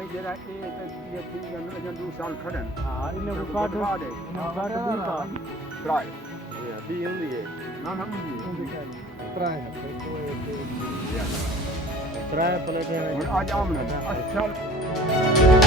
भाई जरा ये ठीक है ना जन 2 साल खड़न हां इन्हें को काट दूर का ट्राई ये भी ਹੁੰਦੀ ਹੈ ना ना मुझे ट्राई है तो ट्राई प्लेट है आज आमना अच्छा